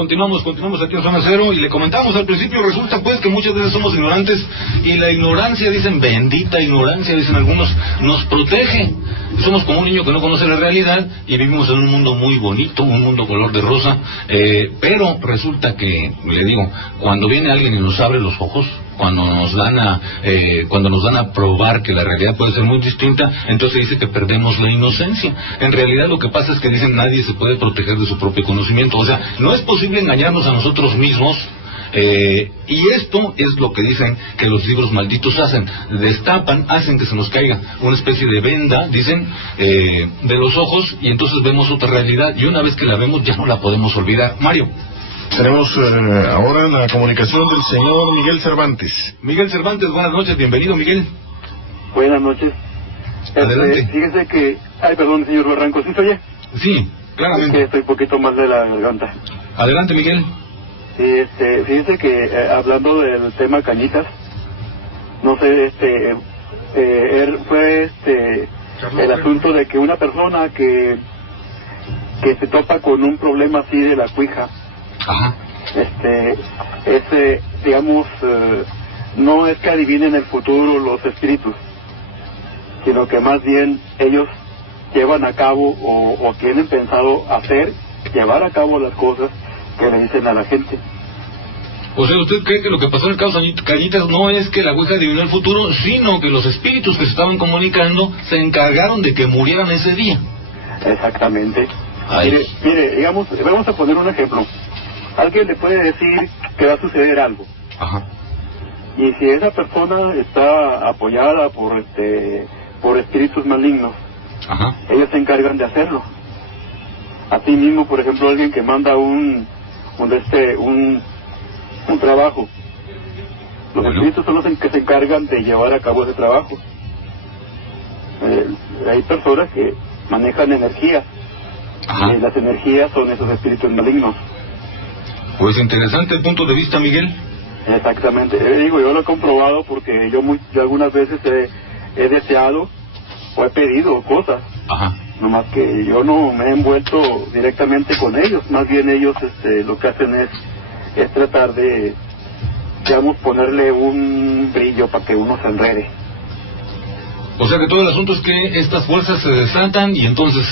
Continuamos aquí en Zona Cero y le comentamos al principio, resulta pues que muchas veces somos ignorantes y la ignorancia, dicen, bendita ignorancia, dicen algunos, nos protege. Somos como un niño que no conoce la realidad y vivimos en un mundo muy bonito, un mundo color de rosa, pero resulta que, le digo, cuando viene alguien y nos abre los ojos, cuando nos dan a probar que la realidad puede ser muy distinta, entonces dice que perdemos la inocencia. En realidad lo que pasa es que dicen nadie se puede proteger de su propio conocimiento, o sea, no es posible engañarnos a nosotros mismos. Y esto es lo que dicen que los libros malditos hacen, destapan, hacen que se nos caiga una especie de venda, dicen, de los ojos, y entonces vemos otra realidad, y una vez que la vemos ya no la podemos olvidar. Mario. Tenemos ahora la comunicación del señor Miguel Cervantes. Miguel Cervantes, buenas noches, bienvenido, Miguel. Buenas noches. Adelante. Fíjese que... Ay, perdón, señor Barranco, ¿sí se oye? Sí, claramente. Es que estoy un poquito más de la garganta. Adelante, Miguel. Sí, fíjese que hablando del tema Cañitas, no sé, fue el asunto de que una persona que se topa con un problema así de la cuija, ajá, digamos, no es que adivinen el futuro los espíritus, sino que más bien ellos llevan a cabo o tienen pensado llevar a cabo las cosas que le dicen a la gente. O sea, ¿usted cree que lo que pasó en el caso Cañitas no es que la Ouija adivinó el futuro, sino que los espíritus que se estaban comunicando se encargaron de que murieran ese día? Exactamente. Ay. Mire, digamos, vamos a poner un ejemplo. Alguien le puede decir que va a suceder algo. Ajá. Y si esa persona está apoyada por espíritus malignos, ajá, ellos se encargan de hacerlo. Así mismo, por ejemplo, alguien que manda un trabajo, los espíritus son los que se encargan de llevar a cabo ese trabajo. Hay personas que manejan energía, y las energías son esos espíritus malignos. Pues interesante el punto de vista, Miguel. Exactamente, yo lo he comprobado porque yo algunas veces he deseado o he pedido cosas. Ajá. Nomás que yo no me he envuelto directamente con ellos, más bien ellos lo que hacen es tratar de, digamos, ponerle un brillo para que uno se enrede. O sea que todo el asunto es que estas fuerzas se desatan y entonces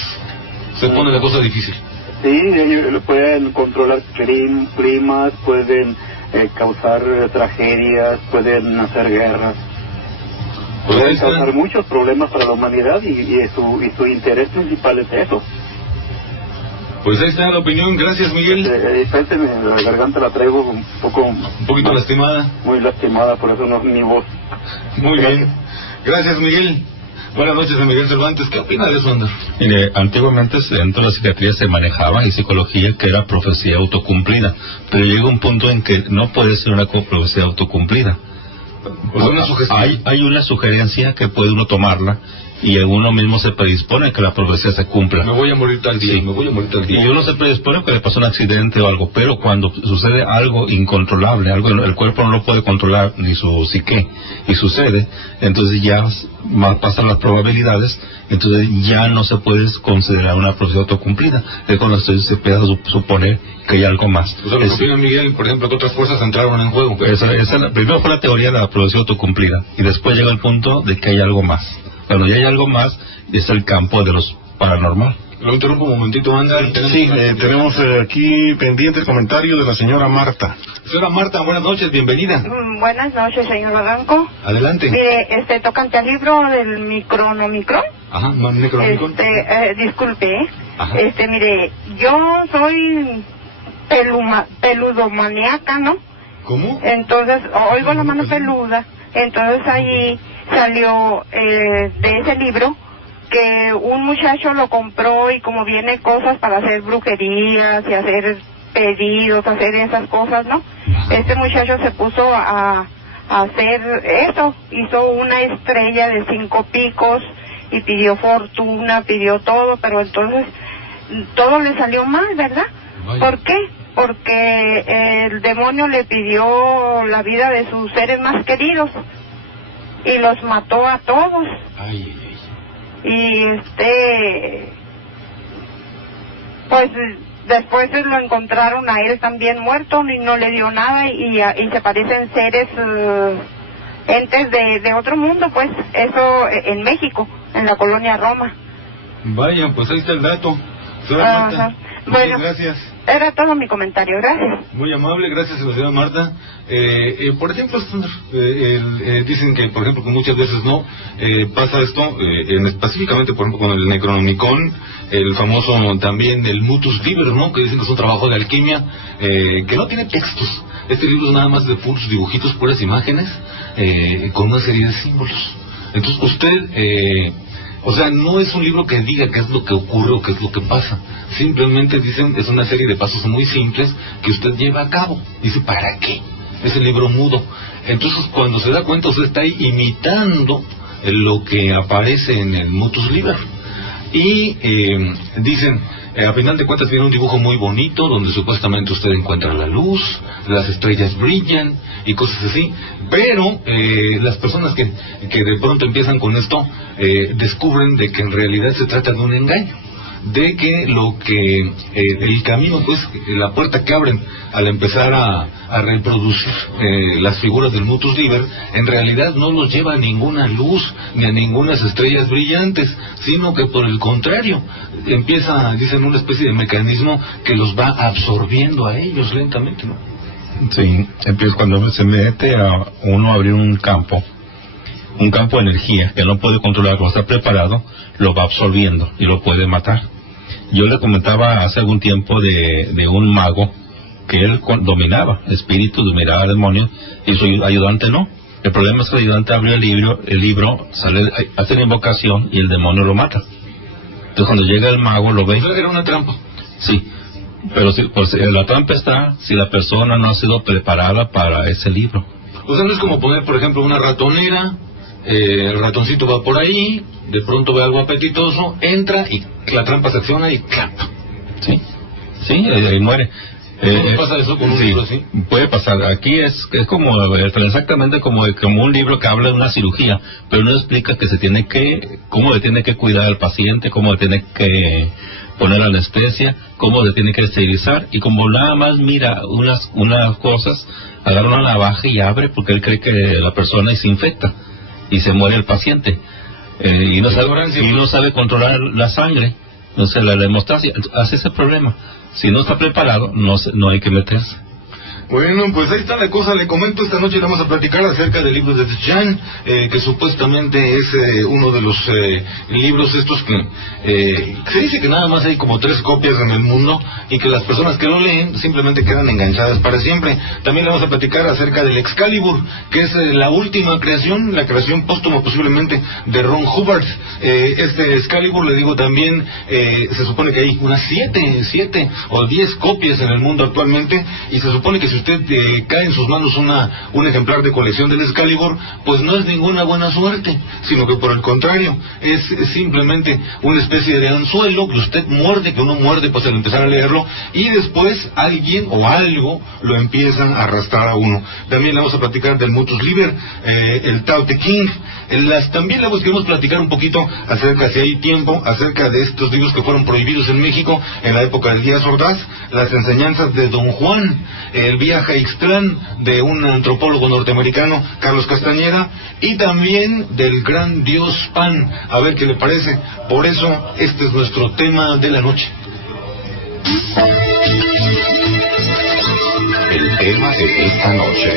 se pone la cosa difícil. Sí, ellos pueden controlar climas, pueden causar tragedias, pueden hacer guerras. Pueden causar muchos problemas para la humanidad y su interés principal es eso. Pues ahí está la opinión, gracias, Miguel. Discúlpeme, la garganta la traigo un poquito lastimada. Muy lastimada, por eso no es mi voz. Muy bien, gracias, Miguel. Buenas noches a Miguel Cervantes. ¿Qué opina de eso, Ander? Mire, antiguamente dentro de la psiquiatría se manejaba y psicología que era profecía autocumplida, pero llega un punto en que no puede ser una profecía autocumplida. Pues hay una sugerencia que puede uno tomarla y uno mismo se predispone a que la profecía se cumpla. Me voy a morir tal día, me voy a morir tal día. Y uno se predispone a que le pasó un accidente o algo, pero cuando sucede algo incontrolable, algo el cuerpo no lo puede controlar, ni su psique, y sucede, entonces ya pasan las probabilidades, entonces ya no se puede considerar una profecía autocumplida. Es cuando se empieza a suponer que hay algo más. O sea, lo que opina Miguel, por ejemplo, que otras fuerzas entraron en juego. Primero fue la teoría de la profecía autocumplida, y después llega el punto de que hay algo más. Cuando ya hay algo más, es el campo de los paranormal. Lo interrumpo un momentito, Ander. Sí, tenemos aquí pendiente el comentario de la señora Marta. Señora Marta, buenas noches, bienvenida. Buenas noches, señor Barranco. Adelante. Mire, tocante al libro del Micronomicron. Ajá, Micronomicron. Disculpe, ajá. Mire, yo soy peludomaniaca, ¿no? ¿Cómo? Entonces, oigo la mano peluda. Entonces ahí salió de ese libro que un muchacho lo compró y como viene cosas para hacer brujerías y hacer pedidos, hacer esas cosas, ¿no? Este muchacho se puso a hacer eso, hizo una estrella de 5 picos y pidió fortuna, pidió todo, pero entonces todo le salió mal, ¿verdad? Vaya. ¿Por qué? Porque el demonio le pidió la vida de sus seres más queridos y los mató a todos. Ay. Y pues después lo encontraron a él también muerto y no le dio nada y se parecen seres, entes de otro mundo, pues, eso en México, en la colonia Roma. Vaya, pues ahí está el dato. Señora Marta, bueno, gracias. Era todo mi comentario, gracias. Muy amable, gracias a la señora Marta. Por ejemplo, dicen que, por ejemplo, que muchas veces no pasa esto, específicamente, por ejemplo, con el Necronomicon, el famoso también el Mutus Liber, ¿no? Que dicen que es un trabajo de alquimia, que no tiene textos. Este libro es nada más de puros dibujitos, puras imágenes, con una serie de símbolos. Entonces, usted... o sea, no es un libro que diga qué es lo que ocurre o qué es lo que pasa. Simplemente dicen, es una serie de pasos muy simples que usted lleva a cabo. Dice, ¿para qué? Es el libro mudo. Entonces, cuando se da cuenta, usted está ahí imitando lo que aparece en el Mutus Liber. Y dicen, a final de cuentas tiene un dibujo muy bonito, donde supuestamente usted encuentra la luz, las estrellas brillan y cosas así, pero las personas que de pronto empiezan con esto, descubren de que en realidad se trata de un engaño, de que el camino, pues, la puerta que abren al empezar a reproducir las figuras del Mutus Liber, en realidad no los lleva a ninguna luz ni a ningunas estrellas brillantes, sino que por el contrario empieza, dicen, una especie de mecanismo que los va absorbiendo a ellos lentamente, ¿no? Sí, empieza cuando se mete a uno a abrir un campo de energía que no puede controlar, cuando está preparado, lo va absorbiendo y lo puede matar. Yo le comentaba hace algún tiempo de un mago que él dominaba espíritus, dominaba demonios, y su ayudante no. El problema es que el ayudante abrió el libro sale, hace la invocación y el demonio lo mata. Entonces cuando llega el mago lo ve. Era una trampa. Sí, pero pues, la trampa está si la persona no ha sido preparada para ese libro. O sea, no es como poner, por ejemplo, una ratonera, el ratoncito va por ahí, de pronto ve algo apetitoso, entra y la trampa se acciona y ¡clap! Sí, y muere. ¿Cómo pasa eso con un libro así? Puede pasar. Aquí es como exactamente como un libro que habla de una cirugía, pero no explica que cómo le tiene que cuidar al paciente, cómo le tiene que poner anestesia, cómo le tiene que esterilizar, y como nada más mira unas cosas, agarra una navaja y abre porque él cree que la persona se infecta y se muere el paciente, y no sabe controlar la sangre. Entonces la hemostasia hace ese problema. Si no está preparado, no hay que meterse. Bueno, pues ahí está la cosa. Le comento, esta noche vamos a platicar acerca del libro de Chan, que supuestamente es uno de los libros estos que se dice que nada más hay como 3 copias en el mundo y que las personas que lo leen simplemente quedan enganchadas para siempre. También le vamos a platicar acerca del Excalibur, que es la última creación, la creación póstuma posiblemente de Ron Hubbard. Este Excalibur, le digo también, se supone que hay unas 7 o 10 copias en el mundo actualmente, y se supone que si usted cae en sus manos un ejemplar de colección del Excalibur, pues no es ninguna buena suerte, sino que por el contrario, es simplemente una especie de anzuelo que usted muerde, que uno muerde pues al empezar a leerlo, y después alguien o algo lo empiezan a arrastrar a uno. También le vamos a platicar del Mutus Liber, el Tao Te Ching. También le queremos platicar un poquito acerca, si hay tiempo, acerca de estos libros que fueron prohibidos en México en la época del Díaz Ordaz, las enseñanzas de Don Juan, el viaje a Ixtlán de un antropólogo norteamericano, Carlos Castañeda, y también del gran dios Pan. A ver qué le parece. Por eso este es nuestro tema de la noche. El tema de esta noche.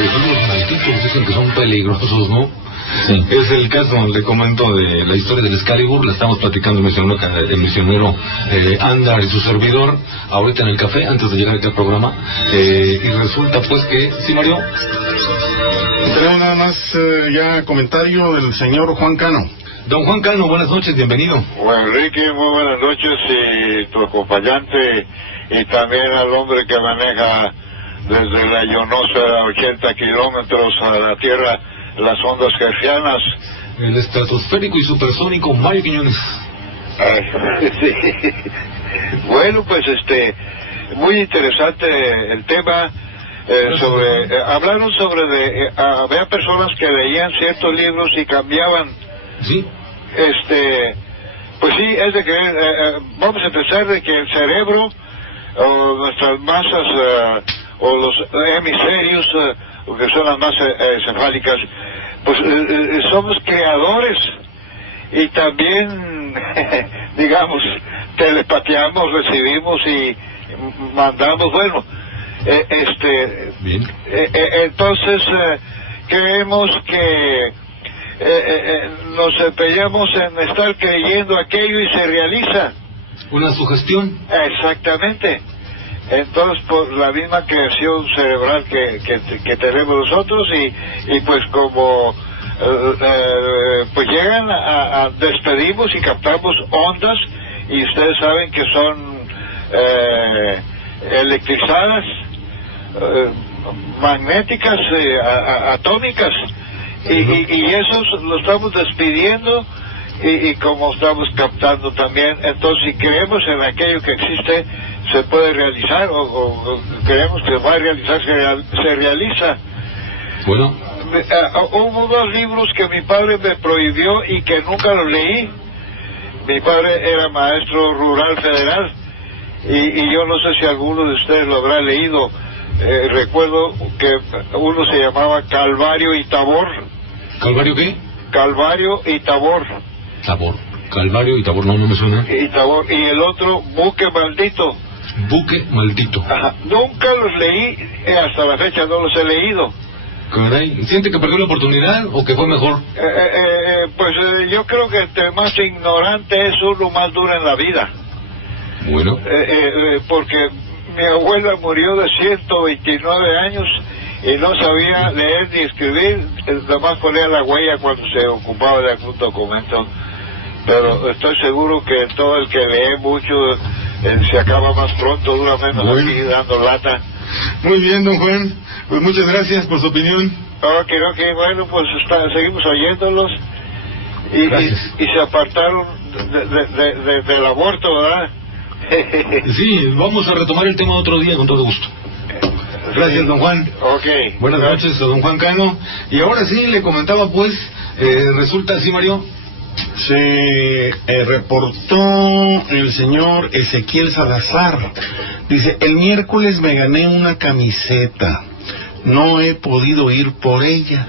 Los libros malditos dicen que son peligrosos, ¿no? Sí. Es el caso, le comento, de la historia del Excalibur. La estamos platicando el misionero Andar y su servidor ahorita en el café, antes de llegar aquí al programa, y resulta pues que... ¿Sí, Mario? Tenemos nada más ya comentario del señor Juan Cano. Don Juan Cano, buenas noches, bienvenido. Bueno, Enrique, muy buenas noches, y tu acompañante, y también al hombre que maneja desde la ionosfera 80 kilómetros a la Tierra las ondas hertzianas. El estratosférico y supersónico Mario Quiñones. Sí. Bueno, pues muy interesante el tema. hablaron sobre había personas que leían ciertos libros y cambiaban. Sí. Pues sí, es de que vamos a pensar de que el cerebro o nuestras masas o los hemisferios, que son las masas encefálicas, pues somos creadores y también digamos telepateamos, recibimos y mandamos. Bueno, bien. Entonces creemos que nos empeñamos en estar creyendo aquello y se realiza. Una sugestión. Exactamente. Entonces, por la misma creación cerebral que tenemos nosotros y pues como pues llegan despedimos y captamos ondas y ustedes saben que son electrizadas, magnéticas, atómicas y eso lo estamos despidiendo y como estamos captando también. Entonces, si creemos en aquello que existe, se puede realizar o creemos que va a realizar, se realiza. Bueno, hubo 2 libros que mi padre me prohibió y que nunca los leí. Mi padre era maestro rural federal y yo no sé si alguno de ustedes lo habrá leído. Recuerdo que uno se llamaba Calvario y Tabor. ¿Calvario qué? Calvario y Tabor. Tabor. Calvario y Tabor, no me suena. Y Tabor. Y el otro, Buque Maldito. Buque Maldito. Ajá. Nunca los leí, hasta la fecha no los he leído. Caray, ¿siente que perdió la oportunidad o que fue mejor? Pues yo creo que entre más ignorante es uno, más dura en la vida. Bueno. Porque mi abuela murió de 129 años y no sabía leer ni escribir, nada más ponía la huella cuando se ocupaba de algún documento. Pero estoy seguro que todo el que lee mucho se acaba más pronto, dura menos aquí dando lata. Muy bien, don Juan, pues muchas gracias por su opinión. Ok, bueno, pues seguimos oyéndolos y se apartaron del aborto, ¿verdad? Sí, vamos a retomar el tema otro día con todo gusto. Gracias, don Juan. Ok. Buenas noches a don Juan Cano. Y ahora sí, le comentaba pues, resulta así, Mario. Se reportó el señor Ezequiel Salazar. Dice, el miércoles me gané una camiseta. No he podido ir por ella.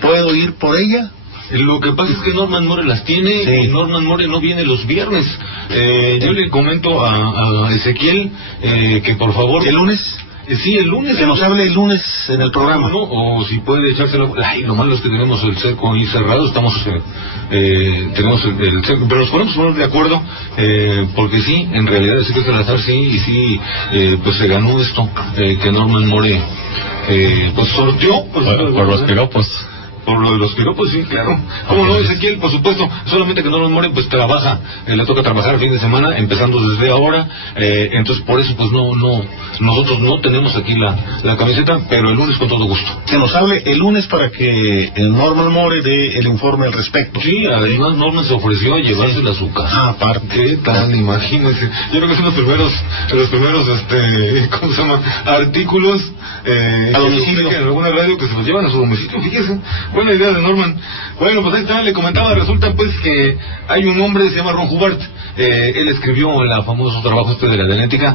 ¿Puedo ir por ella? Lo que pasa es que Norman More las tiene, sí. Y Norman More no viene los viernes. Yo le comento a Ezequiel que por favor... ¿El lunes? Sí, el lunes. Que nos hable el lunes en el programa. No, o si puede echárselo. Ay, lo malo es que tenemos el cerco ahí cerrado, estamos... tenemos el cerco, pero nos ponemos de acuerdo, porque sí, en realidad sí que Salazar sí, y sí, pues se ganó esto, que Norman More, pues sorteó. Pues, por los piropos. Por lo de los piropos, sí, claro. ¿Cómo no, Ezequiel? Por supuesto, solamente que Norman More pues trabaja, le toca trabajar el fin de semana, empezando desde ahora, entonces por eso pues nosotros no tenemos aquí la camiseta, pero el lunes con todo gusto. Que nos hable el lunes para que el Norman More dé el informe al respecto. Sí, además Norman se ofreció a llevársela a su casa. Ah, aparte. ¿Qué tal? Imagínense. Yo creo que son los primeros, ¿cómo se llama? Artículos, a domicilio. En alguna radio que se los llevan a su domicilio, fíjese. Buena idea de Norman. Bueno, pues ahí está, le comentaba, resulta pues que hay un hombre que se llama Ron Hubbard, él escribió el famoso trabajo de la genética,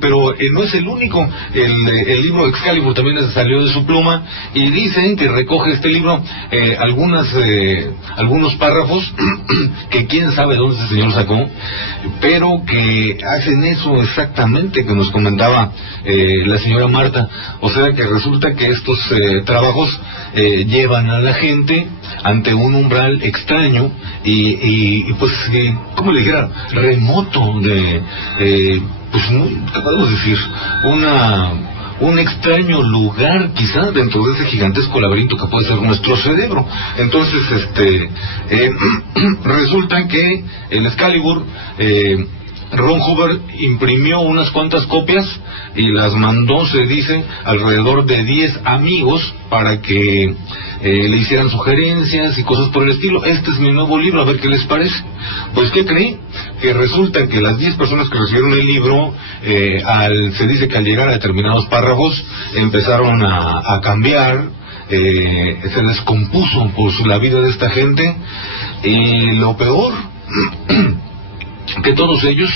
pero no es el único, el libro Excalibur también salió de su pluma, y dicen que recoge este libro algunos párrafos que quién sabe dónde ese señor sacó, pero que hacen eso exactamente que nos comentaba la señora Marta, o sea que resulta que estos trabajos llevan a la gente ante un umbral extraño y pues, ¿cómo le dijera? Remoto pues, ¿qué podemos decir? Un extraño lugar quizá dentro de ese gigantesco laberinto que puede ser nuestro cerebro. Entonces, resulta que el Excalibur Ron Hubbard imprimió unas cuantas copias y las mandó, se dice, alrededor de 10 amigos para que le hicieran sugerencias y cosas por el estilo. Este es mi nuevo libro, a ver qué les parece. Pues, ¿qué creen? Que resulta que las 10 personas que recibieron el libro, se dice que al llegar a determinados párrafos empezaron a cambiar, se descompuso la vida de esta gente, y lo peor, que todos ellos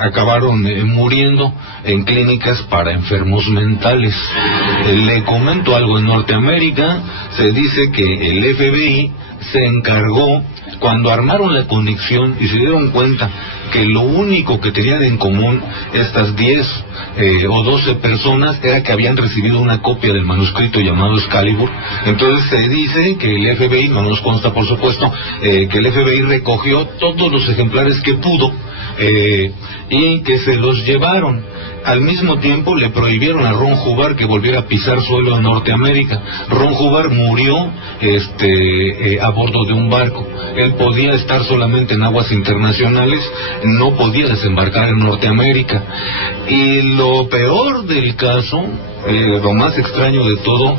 acabaron muriendo en clínicas para enfermos mentales. Le comento algo: en Norteamérica se dice que el FBI se encargó, cuando armaron la conexión y se dieron cuenta que lo único que tenían en común estas 10 o 12 personas era que habían recibido una copia del manuscrito llamado Excalibur. Entonces se dice que el FBI, no nos consta por supuesto, que el FBI recogió todos los ejemplares que pudo y que se los llevaron. Al mismo tiempo le prohibieron a Ron Hubbard que volviera a pisar suelo en Norteamérica. Ron Hubbard murió a bordo de un barco. Él podía estar solamente en aguas internacionales, no podía desembarcar en Norteamérica. Y lo peor del caso, lo más extraño de todo,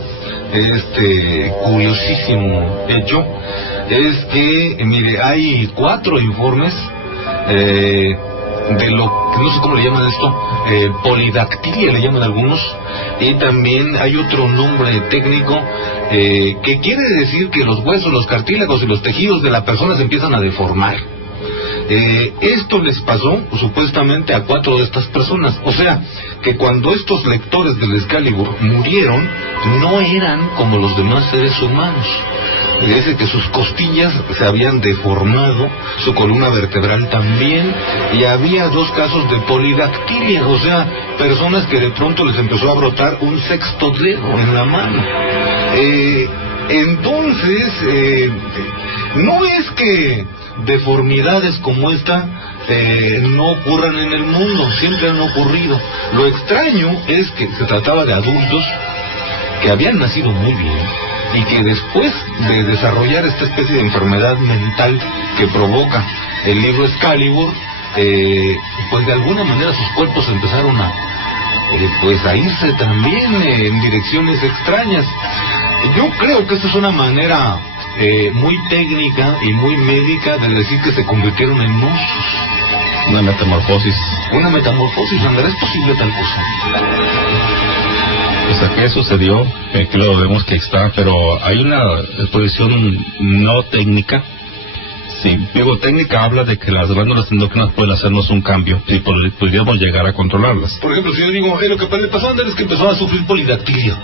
curiosísimo hecho, es que, mire, hay 4 informes de lo que no sé cómo le llaman esto, polidactilia le llaman algunos, y también hay otro nombre técnico que quiere decir que los huesos, los cartílagos y los tejidos de la persona se empiezan a deformar. Esto les pasó supuestamente a 4 de estas personas. O sea, que cuando estos lectores del Excalibur murieron, no eran como los demás seres humanos. Dice que sus costillas se habían deformado, su columna vertebral también, y había 2 casos de polidactilia, o sea, personas que de pronto les empezó a brotar un 6º dedo en la mano. Entonces, no es que deformidades como esta no ocurran en el mundo, siempre han ocurrido. Lo extraño es que se trataba de adultos que habían nacido muy bien y que después de desarrollar esta especie de enfermedad mental que provoca el libro Excalibur, pues de alguna manera sus cuerpos empezaron a irse también en direcciones extrañas. Yo creo que esta es una manera muy técnica y muy médica de decir que se convirtieron en monstruos. Una metamorfosis. Una metamorfosis, Andrés, ¿es posible tal cosa? Pues aquí sucedió, que lo vemos que está, pero hay una exposición no técnica. Sí, digo, técnica habla de que las glándulas endócrinas pueden hacernos un cambio y podríamos llegar a controlarlas. Por ejemplo, si yo digo, lo que le pasó a Andrés es que empezó a sufrir polidactilia.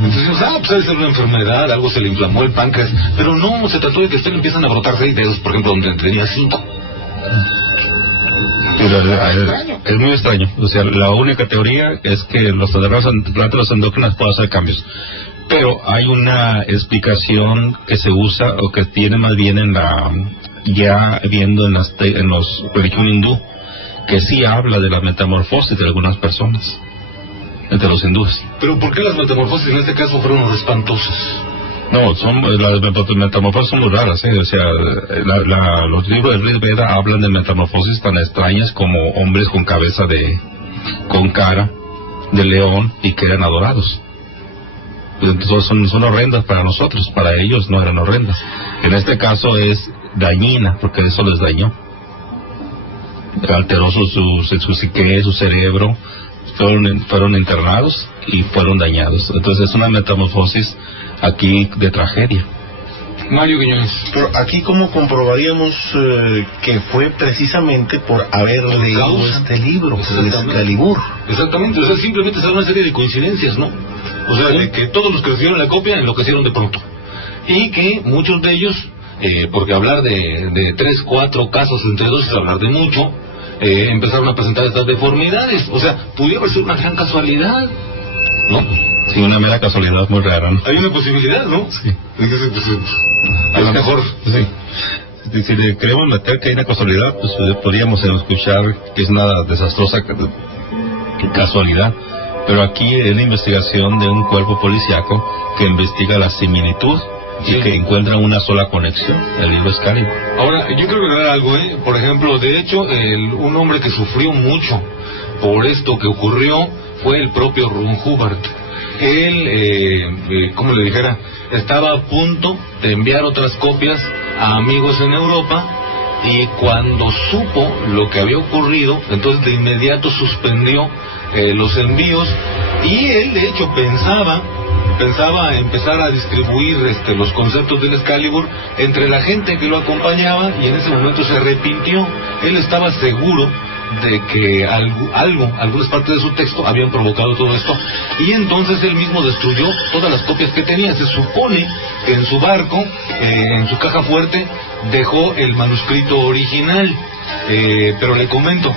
Entonces, pues debe ser una enfermedad, algo se le inflamó el páncreas, pero no, se trató de que usted empiezan a brotar 6 dedos, por ejemplo, donde tenía 5. Es muy extraño. O sea, la única teoría es que las glándulas endócrinas pueden hacer cambios, pero hay una explicación que se usa o que tiene más bien ya viendo en los religión hindú, que sí habla de la metamorfosis de algunas personas entre los hindúes. Pero ¿por qué las metamorfosis en este caso fueron espantosas? No, las metamorfosis son muy raras, O sea, los libros del Rig Veda hablan de metamorfosis tan extrañas como hombres con cabeza con cara de león y que eran adorados. Entonces son horrendas para nosotros, para ellos no eran horrendas. En este caso es dañina, porque eso les dañó. Alteró su psique, su cerebro, fueron internados y fueron dañados. Entonces es una metamorfosis aquí de tragedia. Mario Quiñones. Pero aquí cómo comprobaríamos que fue precisamente por haber leído este libro, el Excalibur. Exactamente, o sea, simplemente es una serie de coincidencias, ¿no? O sea, de que todos los que recibieron la copia enloquecieron de pronto. Y que muchos de ellos, porque hablar de 3, 4 casos entre 2 es hablar de mucho, empezaron a presentar estas deformidades. O sea, pudiera haber sido una gran casualidad, ¿no? Sí, una mera casualidad muy rara, ¿no? Hay una posibilidad, ¿no? Sí. A lo mejor, sí. Si le queremos meter que hay una casualidad, pues podríamos escuchar que es una desastrosa casualidad. Pero aquí es la investigación de un cuerpo policíaco que investiga la similitud y que encuentran una sola conexión, el libro Excalibur. Ahora, yo quiero agregar algo, por ejemplo, de hecho, un hombre que sufrió mucho por esto que ocurrió fue el propio Ron Hubbard. Él, como le dijera, estaba a punto de enviar otras copias a amigos en Europa, y cuando supo lo que había ocurrido, entonces de inmediato suspendió los envíos, y él de hecho pensaba empezar a distribuir los conceptos del Excalibur entre la gente que lo acompañaba, y en ese momento se arrepintió. Él estaba seguro de que algunas partes de su texto habían provocado todo esto, y entonces él mismo destruyó todas las copias que tenía. Se supone que en su barco, en su caja fuerte, dejó el manuscrito original, pero le comento,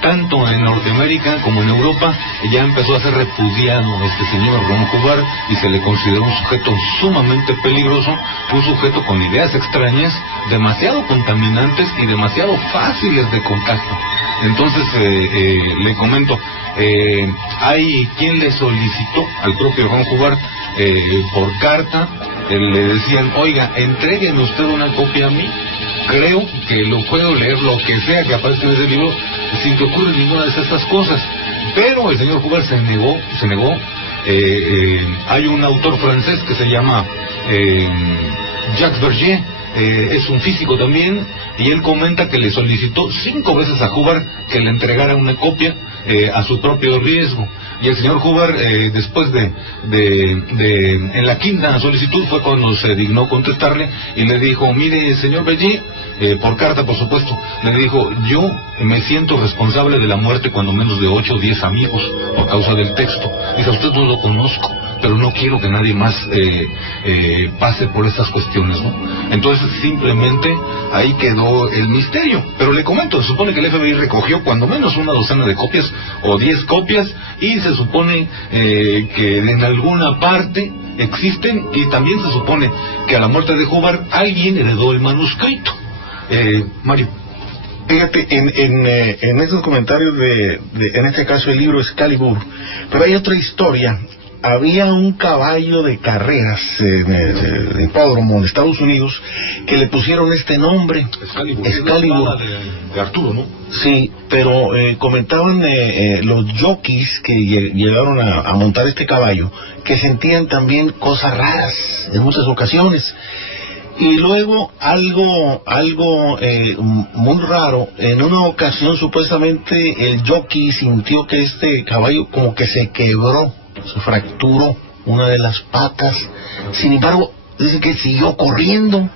tanto en Norteamérica como en Europa ya empezó a ser repudiado este señor Ron Hubbard, y se le consideró un sujeto sumamente peligroso, un sujeto con ideas extrañas, demasiado contaminantes y demasiado fáciles de contacto. Entonces, le comento, hay quien le solicitó al propio Ron Hubbard por carta, le decían, oiga, entrégueme usted una copia a mí, creo que lo puedo leer, lo que sea que aparezca en ese libro, sin que ocurra ninguna de estas cosas. Pero el señor Hubbard se negó. Hay un autor francés que se llama Jacques Verger, es un físico también, y él comenta que le solicitó 5 veces a Hubbard que le entregara una copia a su propio riesgo, y el señor Hubbard, después en la quinta solicitud fue cuando se dignó contestarle y le dijo, mire señor Verger, por carta por supuesto, le dijo, yo me siento responsable de la muerte cuando menos de 8 o 10 amigos por causa del texto. Dice, usted no lo conozco, pero no quiero que nadie más pase por estas cuestiones, ¿no? Entonces simplemente ahí quedó el misterio. Pero le comento, se supone que el FBI recogió cuando menos una docena de copias o 10 copias, y se supone que en alguna parte existen, y también se supone que a la muerte de Hubbard alguien heredó el manuscrito. Mario. Fíjate, en esos comentarios en este caso el libro Excalibur, pero hay otra historia. Había un caballo de carreras en hipódromo en Estados Unidos que le pusieron este nombre, Excalibur. De Arturo, ¿no? Sí, pero comentaban los jockeys que llegaron a montar este caballo que sentían también cosas raras en muchas ocasiones. Y luego algo muy raro, en una ocasión supuestamente el jockey sintió que este caballo como que se quebró, se fracturó una de las patas. Sin embargo, dice que siguió corriendo,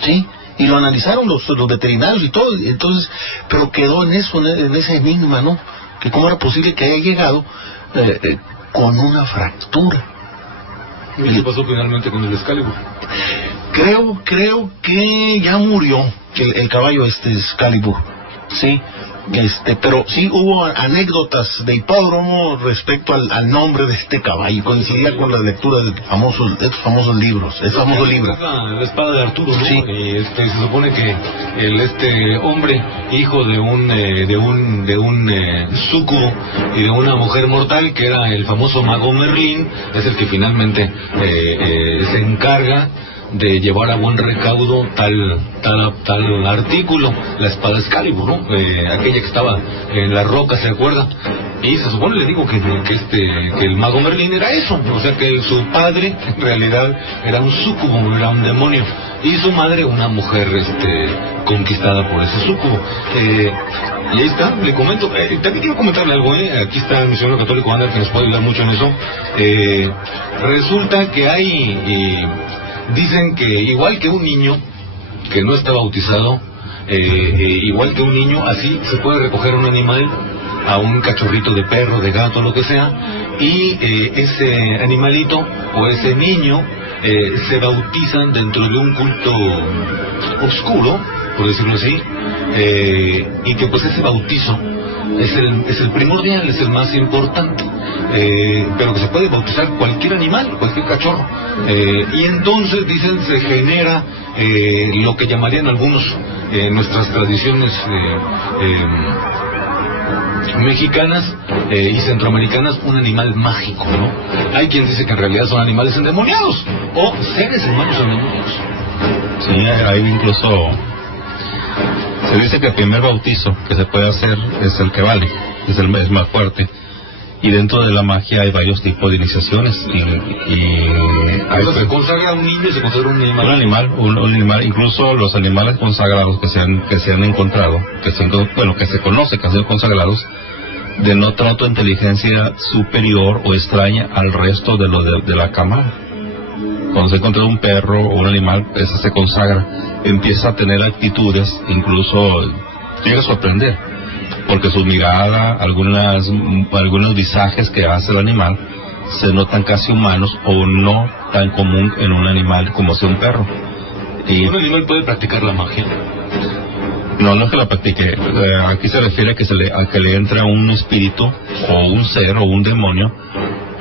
¿sí? Y lo analizaron los veterinarios y todo, entonces, pero quedó en eso, en ese enigma, ¿no? Que cómo era posible que haya llegado con una fractura. ¿Y qué pasó finalmente con el Excalibur? Creo que ya murió el caballo Excalibur, sí, pero sí hubo anécdotas de hipódromo respecto al nombre de este caballo, coincidía con la lectura de estos famosos libros, famoso libro. La espada de Arturo, ¿no? Sí. Se supone que este hombre, hijo de un súcubo y de una mujer mortal, que era el famoso mago Merlín, es el que finalmente se encarga de llevar a buen recaudo tal artículo, la espada Excalibur, ¿no? Aquella que estaba en la roca, ¿se acuerda? Y se supone, le digo, que el mago Merlín era eso, o sea que su padre en realidad era un súcubo, era un demonio, y su madre una mujer conquistada por ese súcubo. Y ahí está, le comento, también quiero comentarle algo, aquí está el misionero católico Ander, que nos puede ayudar mucho en eso. Resulta que hay... dicen que igual que un niño que no está bautizado, igual que un niño, así se puede recoger un animal, a un cachorrito de perro, de gato, lo que sea, y ese animalito o ese niño se bautizan dentro de un culto oscuro, por decirlo así, y que pues ese bautizo es el primordial, es el más importante, pero que se puede bautizar cualquier animal, cualquier cachorro, y entonces dicen se genera lo que llamarían algunos nuestras tradiciones mexicanas y centroamericanas un animal mágico, ¿no? Hay quien dice que en realidad son animales endemoniados o seres humanos endemoniados. Sí, hay incluso se dice que el primer bautizo que se puede hacer es el que vale, es más fuerte. Y dentro de la magia hay varios tipos de iniciaciones se consagra un niño y se consagra un animal. Un animal, incluso los animales consagrados que se han encontrado, que se conoce que han sido consagrados, denotan otra inteligencia superior o extraña al resto de la camada. Cuando se encuentra un perro o un animal, ese se consagra, empieza a tener actitudes, incluso llega a sorprender, porque su mirada, algunos visajes que hace el animal se notan casi humanos o no tan común en un animal como sea un perro. ¿Un animal puede practicar la magia? No es que la practique. Aquí se refiere a que le entra un espíritu o un ser o un demonio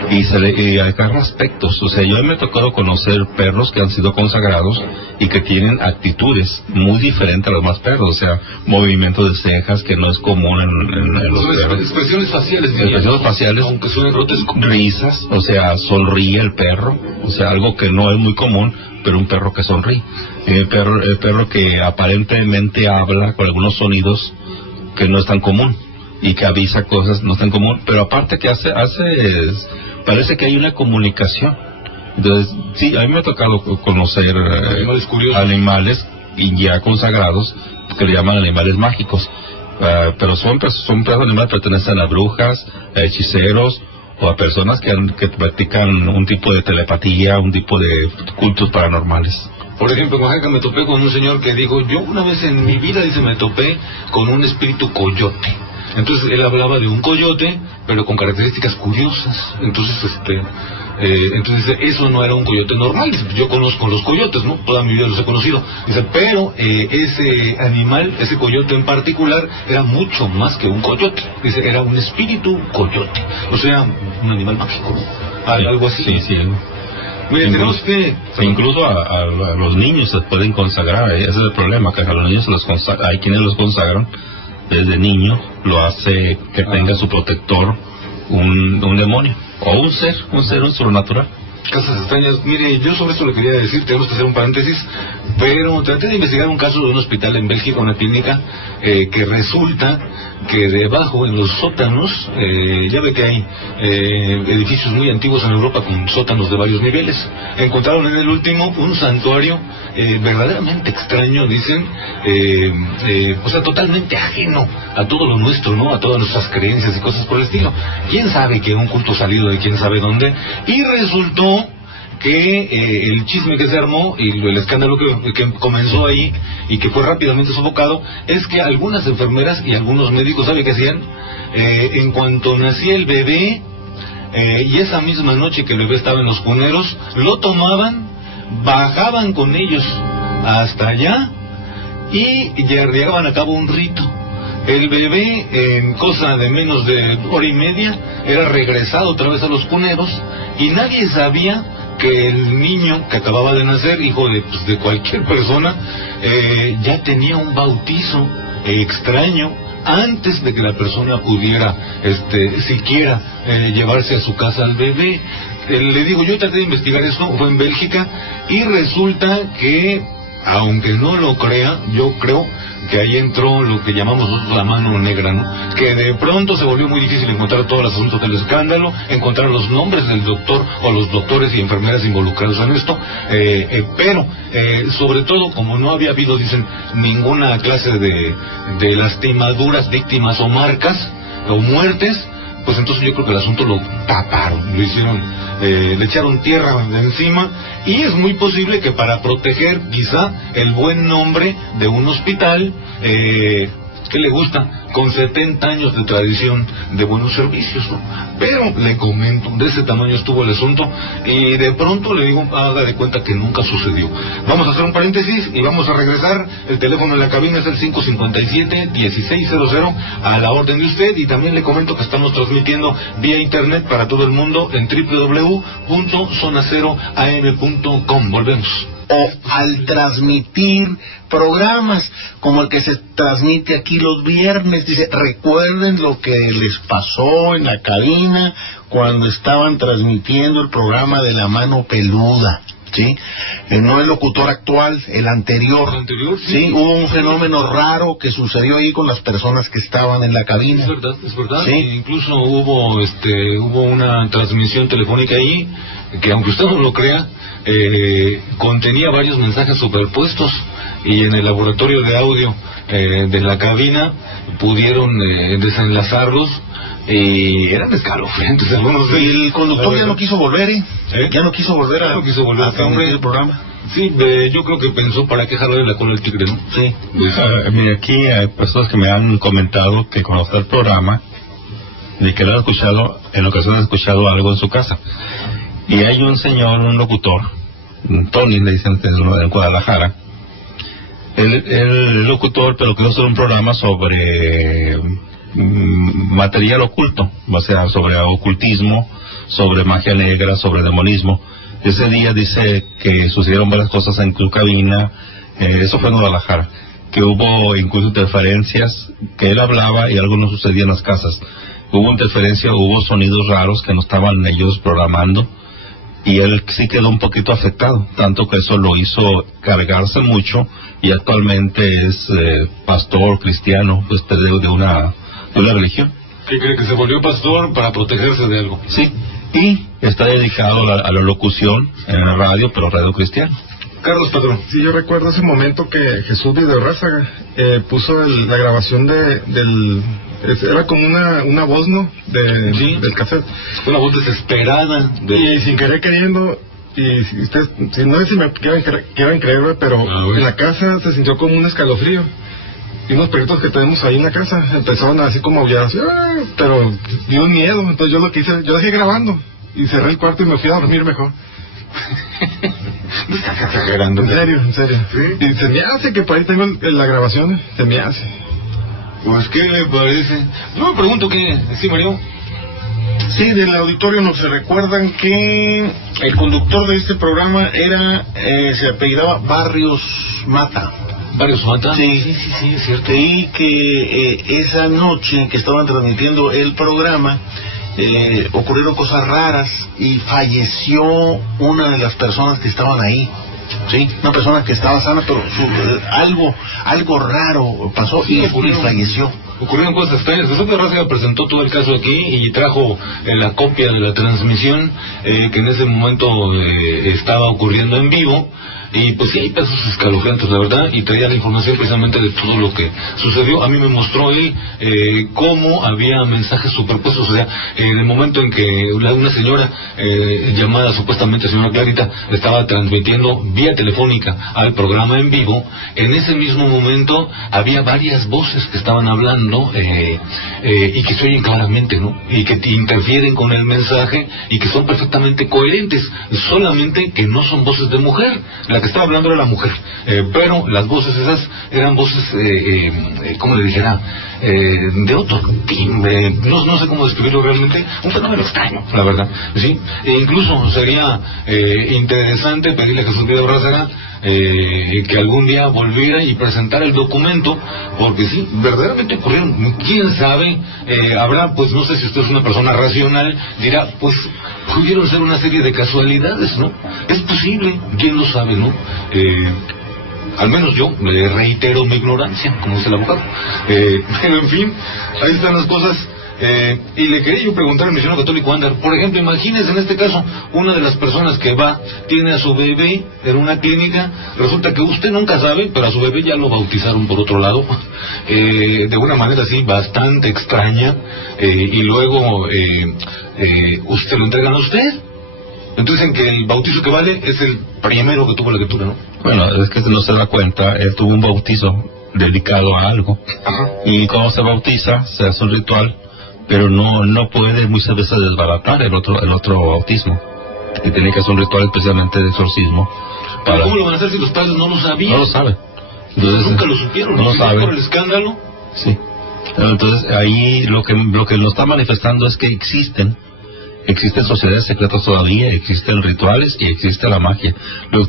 y agarra aspectos. O sea, yo me he tocado conocer perros que han sido consagrados y que tienen actitudes muy diferentes a los más perros. O sea, movimientos de cejas que no es común en los perros. Expresiones faciales. Expresiones faciales. Aunque suene grotesco. Risas, o sea, sonríe el perro. O sea, algo que no es muy común, pero un perro que sonríe. El perro que aparentemente habla con algunos sonidos que no es tan común y que avisa cosas no es tan común, pero aparte que parece que hay una comunicación. Entonces, sí, a mí me ha tocado conocer animales y ya consagrados que le llaman animales mágicos, pero son animales que pertenecen a brujas, a hechiceros o a personas que practican un tipo de telepatía, un tipo de cultos paranormales. Por ejemplo, en Oaxaca me topé con un señor que dijo, yo una vez en mi vida, dice, me topé con un espíritu coyote. Entonces él hablaba de un coyote, pero con características curiosas. Entonces dice, eso no era un coyote normal. Dice, yo conozco los coyotes, ¿no? Toda mi vida los he conocido. Dice, pero ese animal, ese coyote en particular, era mucho más que un coyote. Dice, era un espíritu coyote. O sea, un animal mágico, ¿no? Algo así. Sí. Mire, tenemos que... Incluso a los niños se pueden consagrar. Ese es el problema, que a los niños hay quienes los consagran desde niño, lo hace que tenga su protector un demonio o un ser sobrenatural. Casas extrañas. Mire, yo sobre esto le quería decir, tenemos que hacer un paréntesis, pero traté de investigar un caso de un hospital en Bélgica, una clínica, que resulta que debajo, en los sótanos, ya ve que hay edificios muy antiguos en Europa con sótanos de varios niveles. Encontraron en el último un santuario verdaderamente extraño, dicen, o sea, totalmente ajeno a todo lo nuestro, ¿no? A todas nuestras creencias y cosas por el estilo. ¿Quién sabe que un culto salido de quién sabe dónde? Y resultó que el chisme que se armó y el escándalo que comenzó ahí y que fue rápidamente sofocado es que algunas enfermeras y algunos médicos, ¿sabe qué hacían? En cuanto nacía el bebé y esa misma noche que el bebé estaba en los cuneros, lo tomaban, bajaban con ellos hasta allá y llevaban a cabo un rito. El bebé, en cosa de menos de hora y media, era regresado otra vez a los cuneros y nadie sabía que el niño que acababa de nacer, hijo de cualquier persona, ya tenía un bautizo extraño antes de que la persona pudiera siquiera llevarse a su casa al bebé. Le digo, yo traté de investigar esto, fue en Bélgica, y resulta que, aunque no lo crea, yo creo que ahí entró lo que llamamos nosotros la mano negra, ¿no? Que de pronto se volvió muy difícil encontrar todos los asuntos del escándalo, encontrar los nombres del doctor o los doctores y enfermeras involucrados en esto, pero sobre todo, como no había habido, dicen, ninguna clase de lastimaduras, víctimas o marcas o muertes, pues entonces yo creo que el asunto lo taparon, lo hicieron, le echaron tierra de encima, y es muy posible que para proteger quizá el buen nombre de un hospital que le gusta, con 70 años de tradición de buenos servicios, ¿no? Pero le comento, de ese tamaño estuvo el asunto, y de pronto le digo, haga de cuenta que nunca sucedió. Vamos a hacer un paréntesis y vamos a regresar. El teléfono en la cabina es el 557-1600, a la orden de usted, y también le comento que estamos transmitiendo vía internet para todo el mundo en www.zonaceroam.com. Volvemos. o al transmitir programas como el que se transmite aquí los viernes. Dice, recuerden lo que les pasó en la cabina cuando estaban transmitiendo el programa de La Mano Peluda. ¿Sí? No el locutor actual, el anterior. El anterior, sí. Hubo un fenómeno raro que sucedió ahí con las personas que estaban en la cabina. Es verdad. ¿Sí? Incluso hubo una transmisión telefónica ahí que, aunque usted no lo crea, contenía varios mensajes superpuestos, y en el laboratorio de audio de la cabina pudieron desenlazarlos. Y eran escalofriantes algunos de ellos. Y el conductor ya no quiso volver, ya no quiso volver a transmitir el programa. Sí, yo creo que pensó, ¿para qué jalarle la cola al tigre, no? Sí. Mira, aquí hay personas que me han comentado que cuando está el programa, de que lo han escuchado, en ocasiones han escuchado algo en su casa. Y hay un señor, un locutor, Tony, le dicen en Guadalajara, el locutor, pero quiero hacer un programa sobre material oculto, o sea, sobre ocultismo, sobre magia negra, sobre demonismo. Ese día dice que sucedieron varias cosas en su cabina, eso fue en Guadalajara, que hubo incluso interferencias, que él hablaba y algo no sucedía en las casas. Hubo interferencia, hubo sonidos raros que no estaban ellos programando, y él sí quedó un poquito afectado, tanto que eso lo hizo cargarse mucho, y actualmente es pastor cristiano, de una religión. ¿Qué cree? ¿Que se volvió pastor para protegerse de algo? Sí, y está dedicado a la locución en la radio, pero radio cristiana. Carlos Patrón. Sí, yo recuerdo ese momento que Jesús Videorrázaga puso la grabación era como una voz, ¿no? Del cassette. Una voz desesperada. Y sin querer queriendo, y ustedes, no sé si me quieran creer, pero en la casa se sintió como un escalofrío. Y unos perritos que tenemos ahí en la casa empezaron así como a aullar, así, pero dio un miedo. Entonces yo lo que hice, yo dejé grabando y cerré el cuarto y me fui a dormir mejor. No estás exagerando. En serio. ¿Sí? Y se me hace que por ahí tengo la grabación, se me hace. Pues, ¿qué le parece? Yo me pregunto qué, ¿sí, Mario? Sí, del auditorio nos recuerdan que el conductor de este programa se apellidaba Barrios Mata. ¿Barrios Mata? Sí, es cierto. Y que esa noche que estaban transmitiendo el programa, ocurrieron cosas raras y falleció una de las personas que estaban ahí. Sí, una persona que estaba sana, pero algo raro pasó, y falleció. Ocurrieron cosas extrañas. Jesús Videorrázaga presentó todo el caso aquí y trajo la copia de la transmisión que en ese momento estaba ocurriendo en vivo. Y pues sí, hay pasos escalofriantes, la verdad, y traía la información precisamente de todo lo que sucedió. A mí me mostró él cómo había mensajes superpuestos, o sea, en el momento en que una señora llamada supuestamente señora Clarita estaba transmitiendo vía telefónica al programa en vivo, en ese mismo momento había varias voces que estaban hablando y que se oyen claramente, ¿no? Y que interfieren con el mensaje y que son perfectamente coherentes, solamente que no son voces de mujer. La que estaba hablando era la mujer, pero las voces esas eran voces, ¿cómo le dijera? De otro timbre, no sé cómo describirlo realmente, un fenómeno extraño, la verdad, ¿sí? E incluso sería interesante pedirle a Jesús Videorrázaga que algún día volviera y presentara el documento, porque sí, verdaderamente ocurrieron, quién sabe, habrá, pues no sé si usted es una persona racional, dirá, pues pudieron ser una serie de casualidades, ¿no? Es posible, quién lo sabe, ¿no? Al menos yo le reitero mi ignorancia, como dice el abogado. Pero en fin, ahí están las cosas. Y le quería yo preguntar al misionero católico Ander, por ejemplo, imagínese en este caso, una de las personas que tiene a su bebé en una clínica, resulta que usted nunca sabe, pero a su bebé ya lo bautizaron por otro lado, de una manera así bastante extraña, y luego usted lo entregan a usted. Entonces dicen que el bautizo que vale es el primero que tuvo la criatura, ¿no? Bueno, es que no se da cuenta, él tuvo un bautizo dedicado a algo. Ajá. Y cuando se bautiza, se hace un ritual, pero no puede muchas veces desbaratar el otro bautismo. Y tiene que hacer un ritual especialmente de exorcismo. ¿Pero cómo lo van a hacer si los padres no lo sabían? No lo saben. Entonces, nunca lo supieron, no lo saben. Por el escándalo. Sí. Entonces ahí lo que nos está manifestando es que existen Existen sociedades secretas todavía, existen rituales y existe la magia.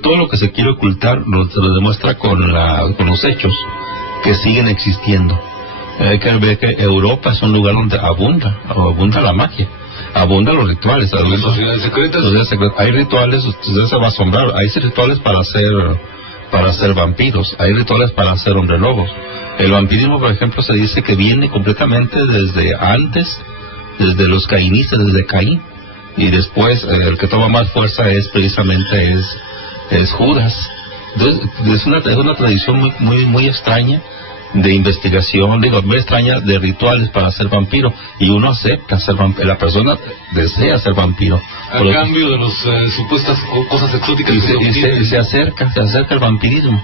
Todo lo que se quiere ocultar se lo demuestra con los hechos que siguen existiendo. Hay que ver que Europa es un lugar donde abunda la magia, abundan los rituales. Las sociedades secretas. Hay rituales, usted se va a asombrar, hay rituales para hacer vampiros, hay rituales para hacer hombre lobos. El vampirismo, por ejemplo, se dice que viene completamente desde antes, desde los caínistas, desde Caín, y después el que toma más fuerza es precisamente Judas. Entonces es una tradición muy extraña de investigación, muy extraña, de rituales para ser vampiro, y uno acepta ser vampiro, la persona desea ser vampiro a cambio de las supuestas cosas exóticas y se acerca al vampirismo.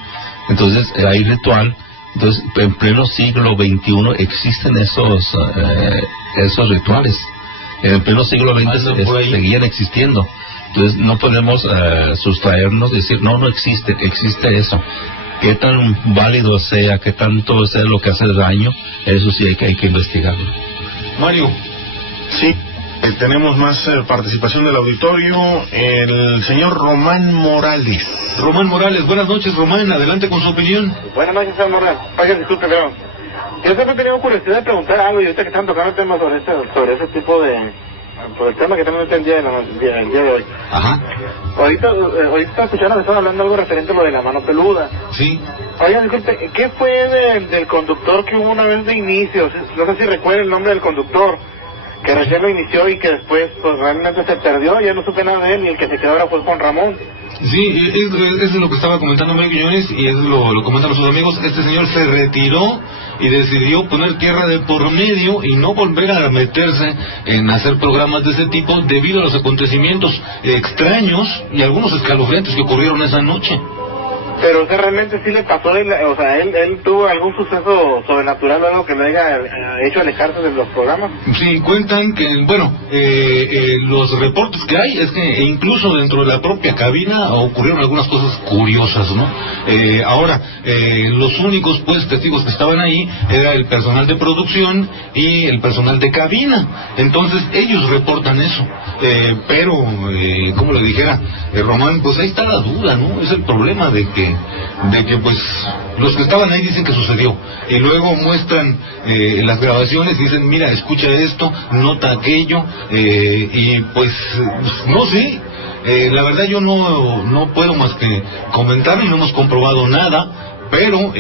Entonces hay ritual. Entonces en pleno siglo XXI existen esos rituales. En pleno siglo XX seguían existiendo. Entonces no podemos sustraernos y decir no existe eso. Qué tan válido sea, qué tanto sea lo que hace daño, eso sí hay que investigarlo. Mario. Sí, tenemos más participación del auditorio. El señor Román Morales. Román Morales, buenas noches, Román, adelante con su opinión. Buenas noches, señor Morales. Oiga, disculpe, pero yo siempre he tenido curiosidad de preguntar algo, y ahorita que están tocando el tema sobre ese tipo de... por el tema que tenemos el día de hoy. Ajá. Ahorita escucharon, estaban hablando algo referente a lo de la mano peluda. Sí. Oigan, disculpe, ¿qué fue del conductor que hubo una vez de inicio? No sé si recuerda el nombre del conductor, que recién lo inició y que después pues realmente se perdió, ya no supe nada de él, y el que se quedó ahora fue Juan Ramón. Sí, eso es lo que estaba comentando Mario Quiñones, y eso lo comentan sus amigos. Este señor se retiró y decidió poner tierra de por medio y no volver a meterse en hacer programas de ese tipo debido a los acontecimientos extraños y algunos escalofriantes que ocurrieron esa noche. Pero usted realmente sí le pasó, o sea, él tuvo algún suceso sobrenatural o algo que le haya hecho alejarse de los programas. Sí, cuentan que, bueno, los reportes que hay es que incluso dentro de la propia cabina ocurrieron algunas cosas curiosas, ¿no? Ahora, los únicos pues testigos que estaban ahí era el personal de producción y el personal de cabina. Entonces ellos reportan eso, pero como le dijera Román, pues ahí está la duda, ¿no? Es el problema de que pues los que estaban ahí dicen que sucedió y luego muestran las grabaciones y dicen mira, escucha esto, nota aquello, y pues no sé, la verdad yo no puedo más que comentar, y no hemos comprobado nada, pero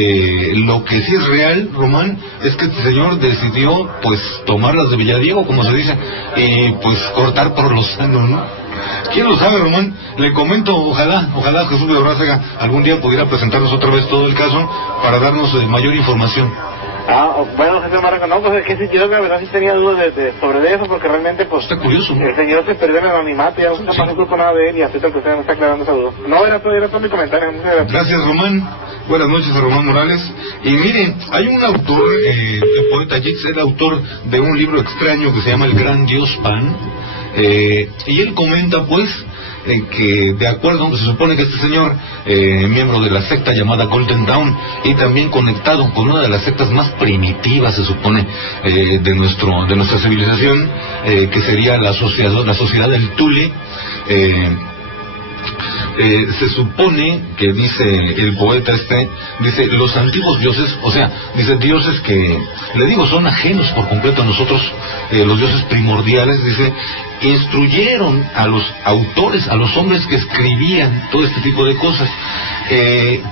lo que sí es real, Román, es que este señor decidió pues tomarlas de Villadiego, como se dice, y pues cortar por lo sano, ¿no? ¿Quién lo sabe, Román? Le comento, ojalá Jesús de Orrázaga algún día pudiera presentarnos otra vez todo el caso para darnos mayor información. Bueno, José Marco, no, pues es que yo la verdad sí tenía dudas sobre eso, porque realmente pues está curioso, ¿no? El señor se perdió en el anonimato, ya no está pasando nada de él, y así que usted me está aclarando esa duda. No, era todo mi comentario. Muchas gracias. Gracias, Román. Buenas noches a Román Morales. Y miren, hay un autor, el poeta Yeats, el autor de un libro extraño que se llama El Gran Dios Pan, y él comenta pues que de acuerdo, se supone que este señor, miembro de la secta llamada Golden Dawn, y también conectado con una de las sectas más primitivas, se supone, de nuestra civilización, que sería la sociedad del Thule, se supone que dice el poeta dice los antiguos dioses, o sea, dice dioses que, le digo, son ajenos por completo a nosotros, los dioses primordiales, dice, instruyeron a los autores, a los hombres que escribían todo este tipo de cosas,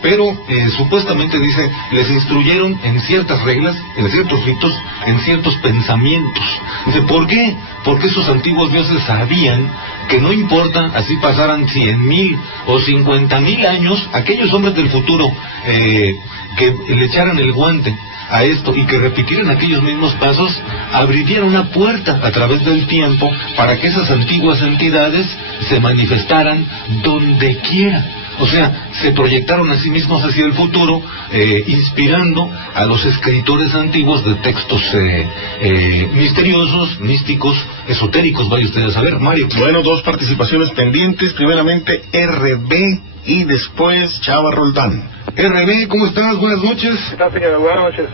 pero supuestamente dice, les instruyeron en ciertas reglas, en ciertos ritos, en ciertos pensamientos. Dice, ¿por qué? Porque esos antiguos dioses sabían que no importa, así pasaran 100,000 o 50,000 años, aquellos hombres del futuro que le echaran el guante a esto y que repitieran aquellos mismos pasos, abrirían una puerta a través del tiempo para que esas antiguas entidades se manifestaran donde quiera. O sea, se proyectaron a sí mismos hacia el futuro, inspirando a los escritores antiguos de textos misteriosos, místicos, esotéricos, vaya usted a saber, Mario. Bueno, dos participaciones pendientes, primeramente RB y después Chava Roldán. RB, ¿cómo estás? Buenas noches. ¿Qué tal, señor? Buenas noches.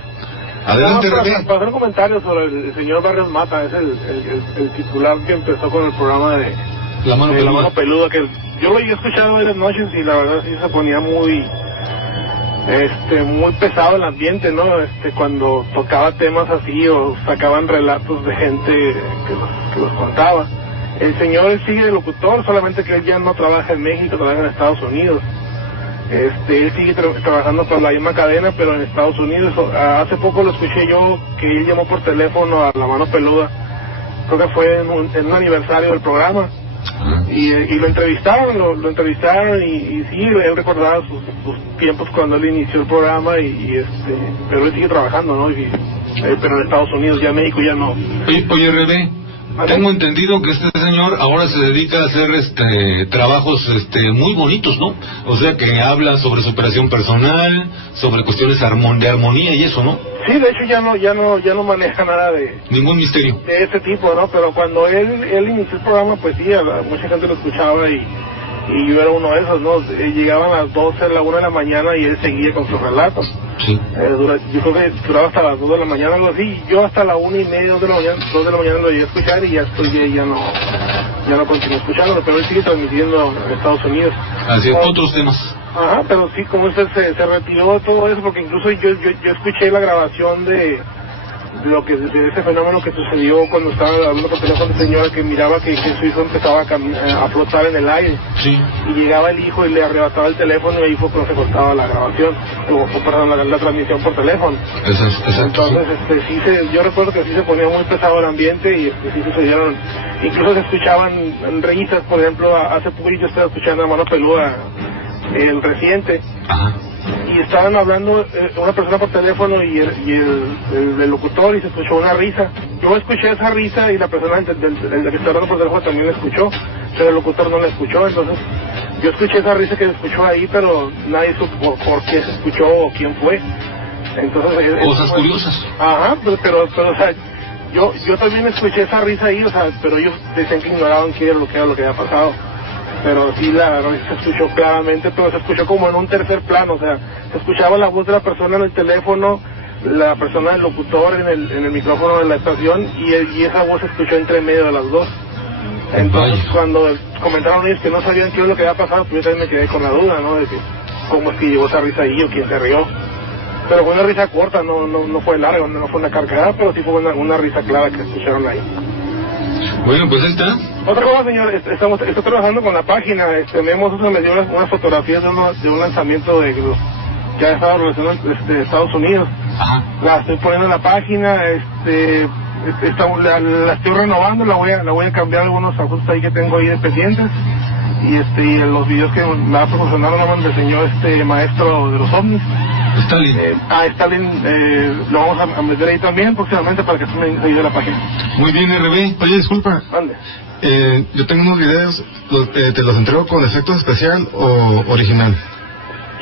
Adelante, para René. hacer un comentario sobre el señor Barrios Mata, es el titular que empezó con el programa de La Mano Peluda, que yo lo he escuchado varias noches y la verdad sí se ponía muy pesado el ambiente, ¿no? Cuando tocaba temas así o sacaban relatos de gente que los contaba. El señor él sigue de locutor, solamente que él ya no trabaja en México, trabaja en Estados Unidos. Él sigue trabajando con la misma cadena, pero en Estados Unidos. Hace poco lo escuché yo, que él llamó por teléfono a La Mano Peluda, creo que fue en un aniversario del programa, y lo entrevistaron, y sí, él recordaba sus tiempos cuando él inició el programa, pero él sigue trabajando, ¿no? Pero en Estados Unidos, ya en México ya no. Oye, René, tengo entendido que este señor ahora se dedica a hacer trabajos muy bonitos, ¿no? O sea, que habla sobre superación personal, sobre cuestiones de armonía y eso, ¿no? Sí, de hecho ya no maneja nada de ningún misterio de ese tipo, ¿no? Pero cuando él inició el programa, pues sí, mucha gente lo escuchaba y yo era uno de esos, ¿no? Llegaban a las 12, a la 1 de la mañana y él seguía con sus relatos. Sí. Yo creo que duraba hasta las 2 de la mañana, algo así. Yo hasta la 1:30, 2 de la mañana lo llegué a escuchar y ya no continué escuchándolo, pero él sigue transmitiendo en Estados Unidos. Así es, otros temas. Ajá, pero sí, como usted se retiró de todo eso, porque incluso yo escuché la grabación de ese fenómeno que sucedió cuando estaba hablando por teléfono de señora que miraba que su hijo empezaba a flotar en el aire. Sí. Y llegaba el hijo y le arrebataba el teléfono y ahí fue cuando se cortaba la grabación, la transmisión por teléfono. Exacto. Entonces, yo recuerdo que sí se ponía muy pesado el ambiente y sí sucedieron, incluso se escuchaban risas, por ejemplo, hace poco yo estaba escuchando a Mano Peluda, el reciente. Ajá. Y estaban hablando una persona por teléfono y el locutor, y se escuchó una risa. Yo escuché esa risa y la persona el que está hablando por teléfono también la escuchó, pero el locutor no la escuchó. Entonces yo escuché esa risa que se escuchó ahí, pero nadie supo por qué se escuchó o quién fue. Entonces cosas curiosas. Ajá, pero o sea, yo también escuché esa risa ahí, o sea, pero ellos decían que ignoraban qué era lo que había pasado. Pero sí, la risa se escuchó claramente, pero se escuchó como en un tercer plano, o sea, se escuchaba la voz de la persona en el teléfono, la persona del locutor en el micrófono de la estación, y esa voz se escuchó entre medio de las dos. Entonces, cuando comentaron ellos que no sabían qué es lo que había pasado, pues yo también me quedé con la duda, ¿no? De que cómo es que llegó esa risa ahí o quién se rió. Pero fue una risa corta, no fue larga, no fue una carcajada, pero sí fue una risa clara que escucharon ahí. Bueno, pues ahí está. Otra cosa, señor, estoy trabajando con la página. Me dio unas fotografías de un lanzamiento de los que ha estado relacionado de Estados Unidos. Ajá. La estoy poniendo en la página, la estoy renovando, la voy a cambiar algunos ajustes ahí que tengo ahí de pendientes. Y los videos que me va a proporcionar el señor maestro de los ovnis. Stalin. Stalin, lo vamos a meter ahí también próximamente para que se me ayude la página. Muy bien, RB. Oye, disculpa. ¿Dónde? Yo tengo unos videos, ¿te los entrego con efecto especial o original?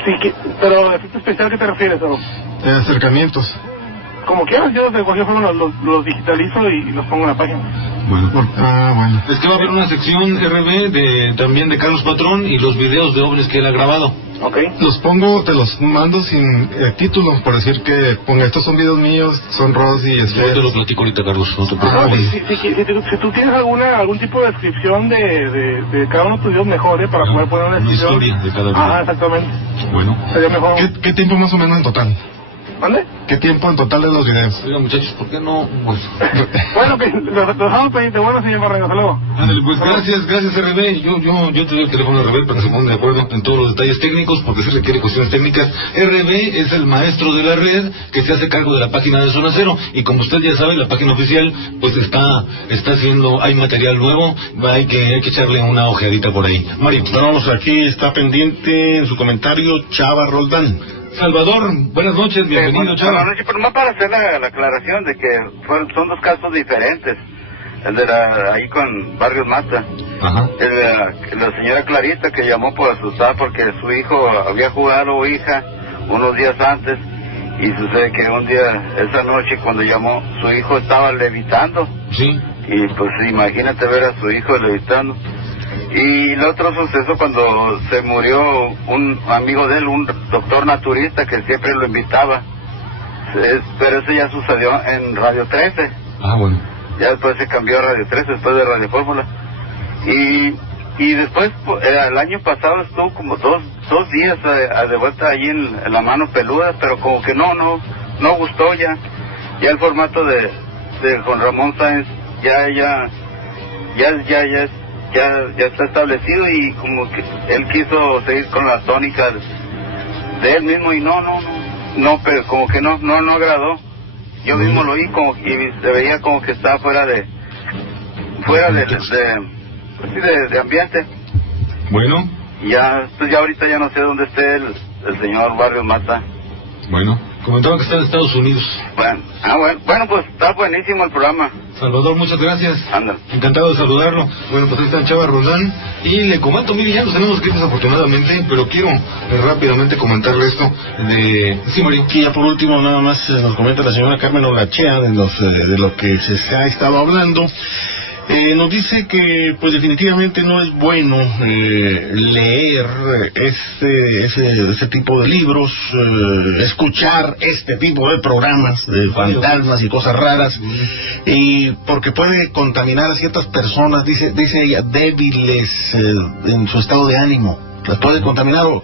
Sí, pero efecto especial, ¿qué te refieres? Acercamientos. Como quieras, yo de cualquier forma los digitalizo y los pongo en la página. Bueno, bueno. Es que va a haber una sección RB también de Carlos Patrón y los videos de ovnis que él ha grabado. Okay. Te los mando sin título, por decir que ponga, estos son videos míos, son Ross y Yo te lo platico ahorita, Carlos, no te preocupes. Si tú tienes algún tipo de descripción de cada uno de tus videos, mejor, para poder poner una descripción. Historia de cada video. Ajá, exactamente. Bueno. Sería mejor. ¿Qué tiempo más o menos en total? ¿Dónde? ¿Qué tiempo en total de los videos? Oiga, muchachos, ¿por qué no? Bueno, bueno, que los dejamos pendientes. Bueno, señor Barrera, hasta luego. Ándale, pues gracias RB. Yo te doy el teléfono de RB para que se pongan de acuerdo en todos los detalles técnicos, porque se requiere cuestiones técnicas. RB es el maestro de la red que se hace cargo de la página de Zona Cero, y como usted ya sabe, la página oficial pues está haciendo, hay material nuevo, hay que echarle una ojeadita por ahí. Mario. Vamos, aquí está pendiente en su comentario Chava Roldán. Salvador, buenas noches, bienvenido, Chava. Buenas noches, pero más para hacer la aclaración de que son dos casos diferentes. El de ahí con Barrios Mata. Ajá. La señora Clarita, que llamó por asustar porque su hijo había jugado, o hija, unos días antes, y sucede que un día, esa noche cuando llamó, su hijo estaba levitando. Sí. Y pues imagínate ver a su hijo levitando. Y el otro suceso cuando se murió un amigo de él, un doctor naturista que siempre lo invitaba pero eso ya sucedió en Radio 13. Bueno. Ya después se cambió a Radio 13, después de Radio Fórmula. Y después, el año pasado estuvo como dos días de vuelta allí en La Mano Peluda, pero como que no gustó ya. Ya el formato de Juan Ramón Sáenz ya está establecido, y como que él quiso seguir con la tónica de él mismo, y no, pero como que no agradó. Yo mismo lo oí y se veía como que estaba fuera de ambiente. Bueno. Ya, pues ya ahorita ya no sé dónde esté el señor Barrios Mata. Bueno, comentaba que está en Estados Unidos. Bueno, pues está buenísimo el programa. Salvador, muchas gracias. Anda. Encantado de saludarlo. Bueno, pues ahí está Chava Roldán. Y le comento, mire, ya nos tenemos que ir desafortunadamente, pero quiero rápidamente comentarle esto de... Sí, Mario. Y ya por último, nada más nos comenta la señora Carmen Olachea de lo que se ha estado hablando. Nos dice que pues definitivamente no es bueno leer este tipo de libros, escuchar este tipo de programas de fantasmas y cosas raras, y porque puede contaminar a ciertas personas, dice ella, débiles en su estado de ánimo. Las puede contaminar o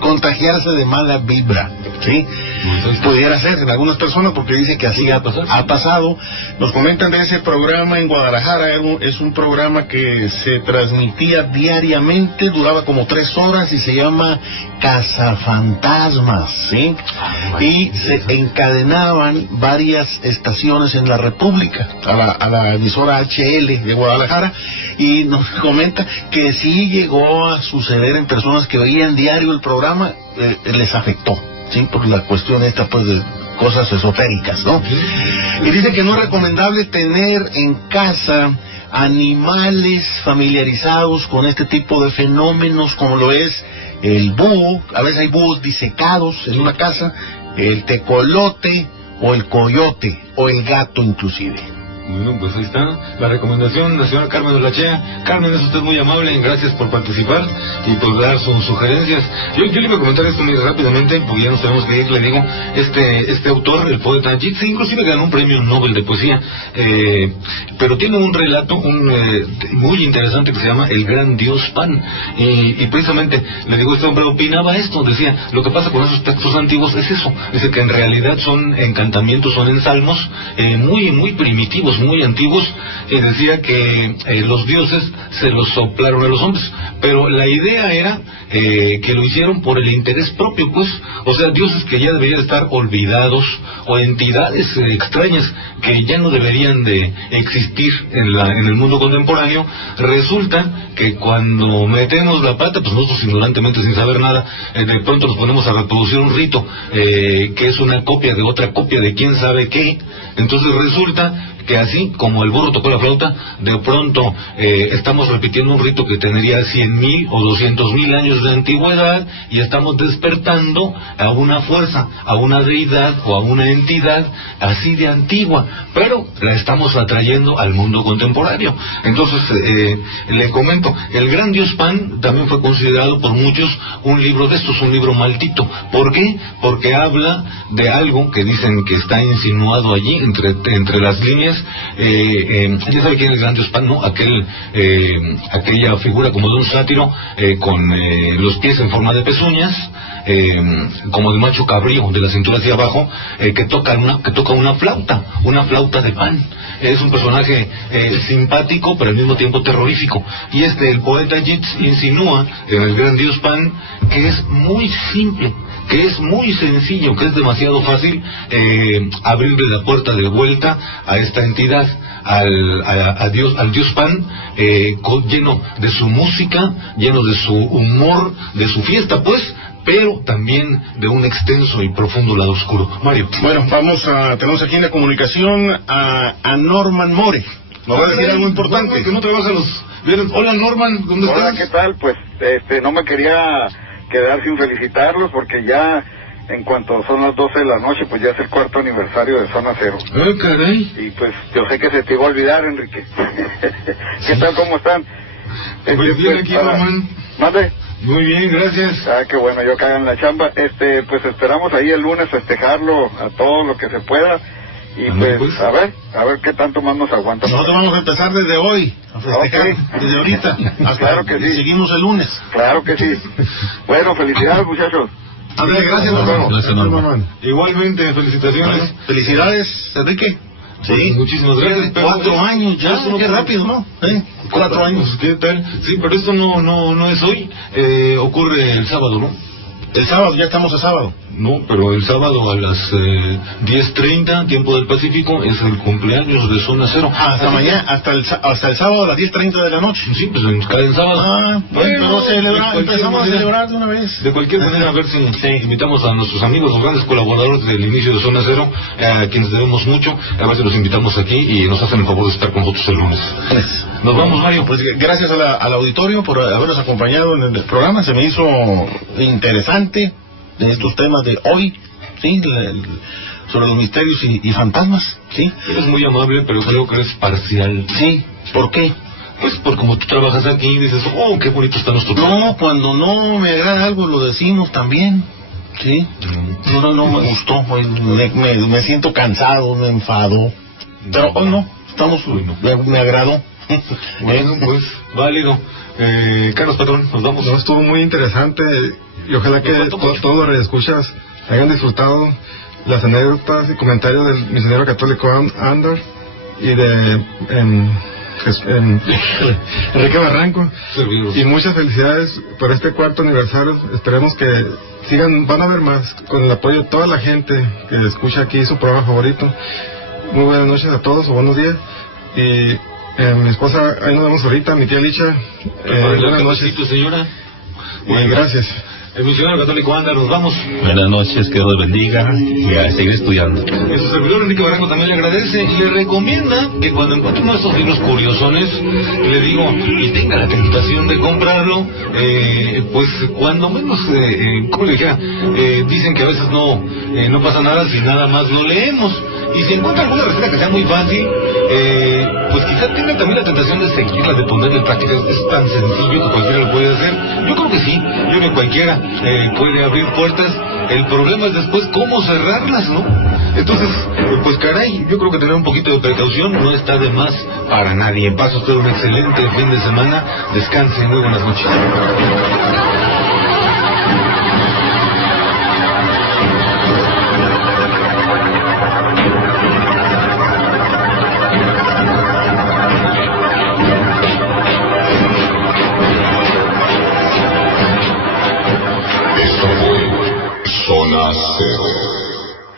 contagiarse de mala vibra, ¿sí? Pudiera ser en algunas personas, porque dice que así ha pasado. Nos comentan de ese programa en Guadalajara. Es un programa que se transmitía diariamente, duraba como 3 horas y se llama Cazafantasmas, ¿sí? Y se encadenaban varias estaciones en la República a la emisora HL de Guadalajara, y nos comenta que sí llegó a suceder en personas que veían diario el programa, les afectó, ¿sí? Por la cuestión esta, pues, de cosas esotéricas, ¿no? Y dice que no es recomendable tener en casa animales familiarizados con este tipo de fenómenos, como lo es el búho. A veces hay búhos disecados en una casa, el tecolote o el coyote o el gato inclusive. Bueno, pues ahí está la recomendación de la señora Carmen Olachea. Carmen, es usted muy amable, gracias por participar y por dar sus sugerencias. Yo le iba a comentar esto muy rápidamente, porque ya nos tenemos que ir. Le digo, este autor, el poeta Yeats, inclusive ganó un premio Nobel de poesía, pero tiene un relato muy interesante que se llama El Gran Dios Pan, y precisamente, le digo, este hombre opinaba esto, decía, lo que pasa con esos textos antiguos es eso, es que en realidad son encantamientos, son ensalmos muy primitivos, muy antiguos. Decía que los dioses se los soplaron a los hombres, pero la idea era que lo hicieron por el interés propio, pues, o sea, dioses que ya deberían estar olvidados, o entidades extrañas que ya no deberían de existir en el mundo contemporáneo. Resulta que cuando metemos la pata, pues nosotros ignorantemente, sin saber nada, de pronto nos ponemos a reproducir un rito que es una copia de otra copia de quién sabe qué. Entonces resulta que así como el burro tocó la flauta, de pronto estamos repitiendo un rito que tendría 100,000 o 200,000 años de antigüedad, y estamos despertando a una fuerza, a una deidad o a una entidad así de antigua, pero la estamos atrayendo al mundo contemporáneo. Entonces, le comento, El Gran Dios Pan también fue considerado por muchos un libro de estos, un libro maldito. ¿Por qué? Porque habla de algo que dicen que está insinuado allí entre las líneas. Ya sabe quién es el Gran Dios Pan, ¿no? Aquella figura como de un sátiro, con los pies en forma de pezuñas, como de macho cabrío, de la cintura hacia abajo, que toca una flauta de pan. Es un personaje simpático, pero al mismo tiempo terrorífico. Y el poeta Yeats insinúa en El Gran Dios Pan que es muy simple, que es muy sencillo, que es demasiado fácil abrirle la puerta de vuelta a esta entidad, al Dios Pan, lleno de su música, lleno de su humor, de su fiesta, pues, pero también de un extenso y profundo lado oscuro. Mario. Bueno, tenemos aquí en la comunicación a Norman More. ¿Nos va a decir algo importante? Que no trabaja los viernes. Hola, Norman, ¿dónde estás? Hola, ¿qué tal? Pues, no me quería quedar sin felicitarlos, porque ya en cuanto son las 12 de la noche, pues ya es el 4º aniversario de Zona Cero. Caray. Y pues yo sé que se te iba a olvidar, Enrique. ¿Qué tal? ¿Cómo están? Pues bien aquí, Norman. ¿Mande? Muy bien, gracias. Ah, qué bueno, yo acá en la chamba. Pues esperamos ahí el lunes festejarlo a todo lo que se pueda. Y pues, a ver qué tanto más nos aguanta. Nosotros vamos a empezar desde hoy, a festejar, desde ahorita, hasta claro que sí. Seguimos el lunes. Claro que sí. Bueno, felicidades, muchachos. Andrés, gracias, hermano. Igualmente, felicitaciones. Bueno, felicidades, Enrique. Sí, muchísimas gracias. 4 años ya, qué rápido, ¿no? 4 años. ¿Qué tal? Sí, pero esto no es hoy, ocurre el sábado, ¿no? El sábado, ya estamos a sábado. No, pero el sábado a las 10:30, tiempo del Pacífico, es el cumpleaños de Zona Cero. Hasta mañana, hasta el sábado a las 10:30 de la noche. Sí, pues cae en sábado. Bueno, empezamos a celebrar de una vez. De cualquier manera, a ver si invitamos a nuestros amigos, los grandes colaboradores del inicio de Zona Cero, a quienes debemos mucho, a ver si los invitamos aquí y nos hacen el favor de estar con nosotros el lunes. Nos vamos, Mario. Pues gracias al auditorio por habernos acompañado en el programa, se me hizo interesante de estos temas de hoy, sí, sobre los misterios y fantasmas, sí. Eres muy amable, pero creo que eres parcial. Sí, ¿por qué? Pues por como tú trabajas aquí y dices, oh, qué bonito está nuestro programa. No, cuando no me agrada algo lo decimos también, sí. No me gustó, me siento cansado, me enfado, pero hoy no, me agradó. Bueno, pues, válido. Carlos Patrón, nos vamos. No, estuvo muy interesante y ojalá que todos los radioescuchas hayan disfrutado las anécdotas y comentarios del misionero católico Ander y de Enrique Barranco. Y muchas felicidades por este 4º aniversario. Esperemos que van a haber más con el apoyo de toda la gente que escucha aquí su programa favorito. Muy buenas noches a todos o buenos días. Y mi esposa, ahí nos vemos ahorita, mi tía Licha. Buenas noches, señora. Gracias. El misionero católico Ander, nos vamos. Buenas noches, que Dios los bendiga y a seguir estudiando. Su servidor Enrique Barranco también le agradece y le recomienda que cuando encuentre uno de estos libros curiosones, le digo, y tenga la tentación de comprarlo, pues cuando menos, ¿cómo le dijera? Dicen que a veces no pasa nada si nada más lo leemos. Y si encuentra alguna receta que sea muy fácil, pues quizá tenga también la tentación de seguirla, de ponerle en práctica. Es tan sencillo que cualquiera lo puede hacer. Yo creo que sí, yo creo que cualquiera puede abrir puertas. El problema es después cómo cerrarlas, ¿no? Entonces, pues caray, yo creo que tener un poquito de precaución no está de más para nadie. Pase usted un excelente fin de semana. Descanse, muy buenas noches. Zona Cero.